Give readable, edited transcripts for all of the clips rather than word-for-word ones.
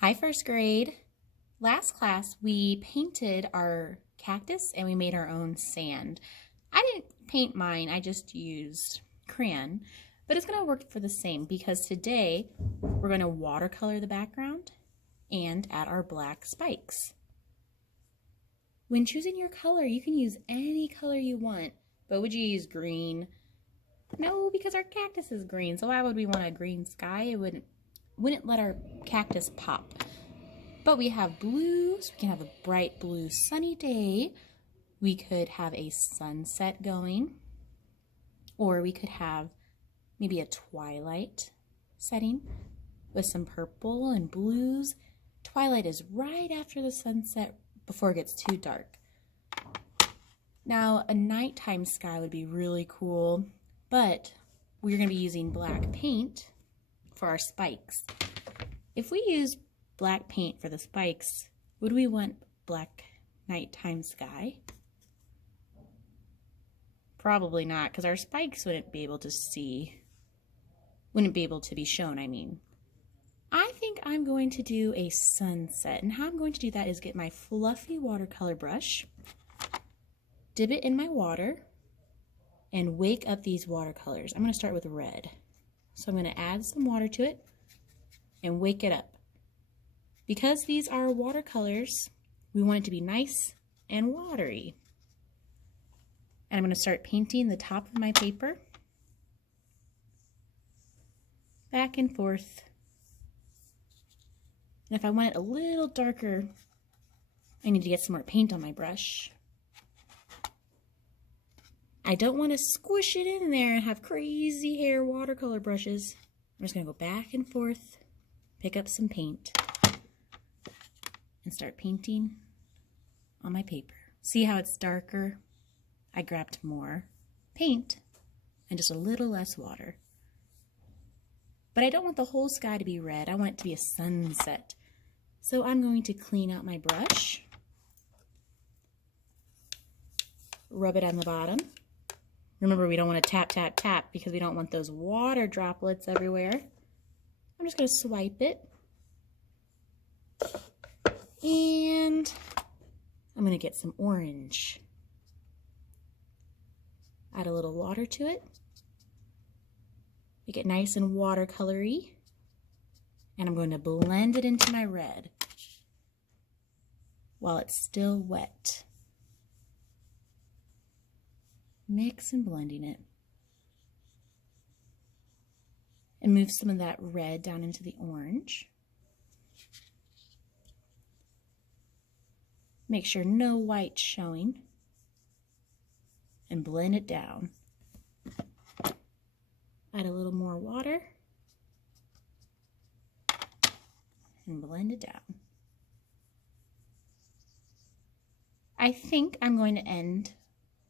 Hi, first grade. Last class, we painted our cactus and we made our own sand. I didn't paint mine, I just used crayon, but it's going to work for the same because today we're going to watercolor the background and add our black spikes. When choosing your color, you can use any color you want, but would you use green? No, because our cactus is green, so why would we want a green sky? It wouldn't let our cactus pop. But we have blues. We can have a bright blue sunny day. We could have a sunset going, or we could have maybe a twilight setting with some purple and blues. Twilight is right after the sunset before it gets too dark. Now, a nighttime sky would be really cool, but we're going to be using black paint for our spikes. If we use black paint for the spikes, would we want black nighttime sky? Probably not, because our spikes wouldn't be able to be shown, I mean. I think I'm going to do a sunset, and how I'm going to do that is get my fluffy watercolor brush, dip it in my water, and wake up these watercolors. I'm going to start with red. So I'm going to add some water to it and wake it up. Because these are watercolors, we want it to be nice and watery. And I'm going to start painting the top of my paper, back and forth. And if I want it a little darker, I need to get some more paint on my brush. I don't want to squish it in there and have crazy hair watercolor brushes. I'm just going to go back and forth, pick up some paint, and start painting on my paper. See how it's darker? I grabbed more paint and just a little less water. But I don't want the whole sky to be red. I want it to be a sunset. So I'm going to clean out my brush, rub it on the bottom. Remember, we don't want to tap, tap, tap because we don't want those water droplets everywhere. I'm just going to swipe it. And I'm going to get some orange. Add a little water to it. Make it nice and watercolory. And I'm going to blend it into my red while it's still wet. Mix and blending it. And move some of that red down into the orange. Make sure no white's showing. And blend it down. Add a little more water. And blend it down. I think I'm going to end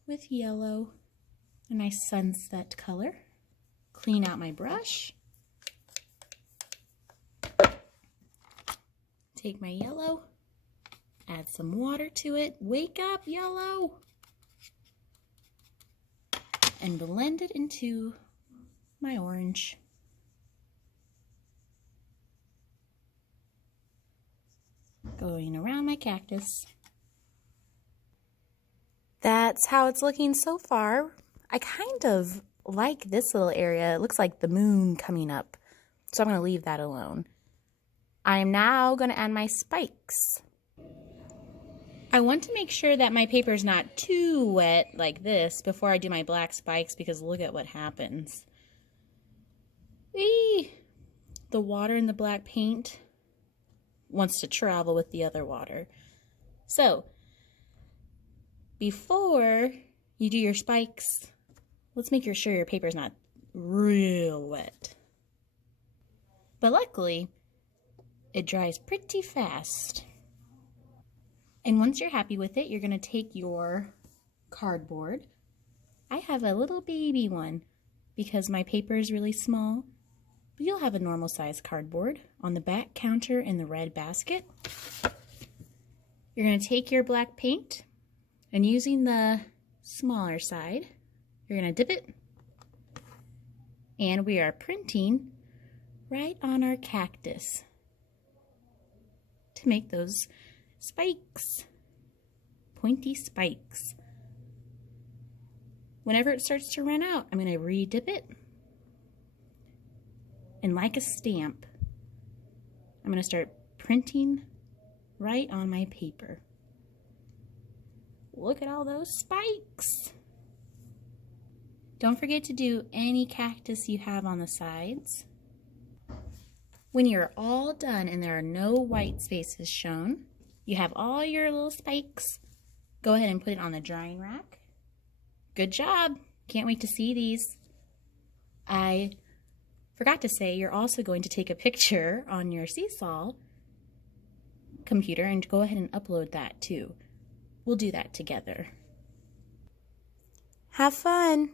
with yellow, a nice sunset color. Clean out my brush. Take my yellow, add some water to it. Wake up, yellow! And blend it into my orange. Going around my cactus. That's how it's looking so far. I kind of like this little area. It looks like the moon coming up, so I'm going to leave that alone. I am now going to add my spikes. I want to make sure that my paper is not too wet like this before I do my black spikes, because look at what happens. Eee! The water in the black paint wants to travel with the other water. So, before you do your spikes, let's make sure your paper is not real wet. But luckily, it dries pretty fast. And once you're happy with it, you're going to take your cardboard. I have a little baby one because my paper is really small. But you'll have a normal size cardboard on the back counter in the red basket. You're going to take your black paint, and using the smaller side, you're going to dip it. And we are printing right on our cactus. to make those spikes, pointy spikes. Whenever it starts to run out, I'm going to re-dip it. And like a stamp, I'm going to start printing right on my paper. Look at all those spikes. Don't forget to do any cactus you have on the sides. When you're all done and there are no white spaces shown, you have all your little spikes, go ahead and put it on the drying rack. Good job. Can't wait to see these. I forgot to say, you're also going to take a picture on your Seesaw computer and go ahead and upload that too. We'll do that together. Have fun!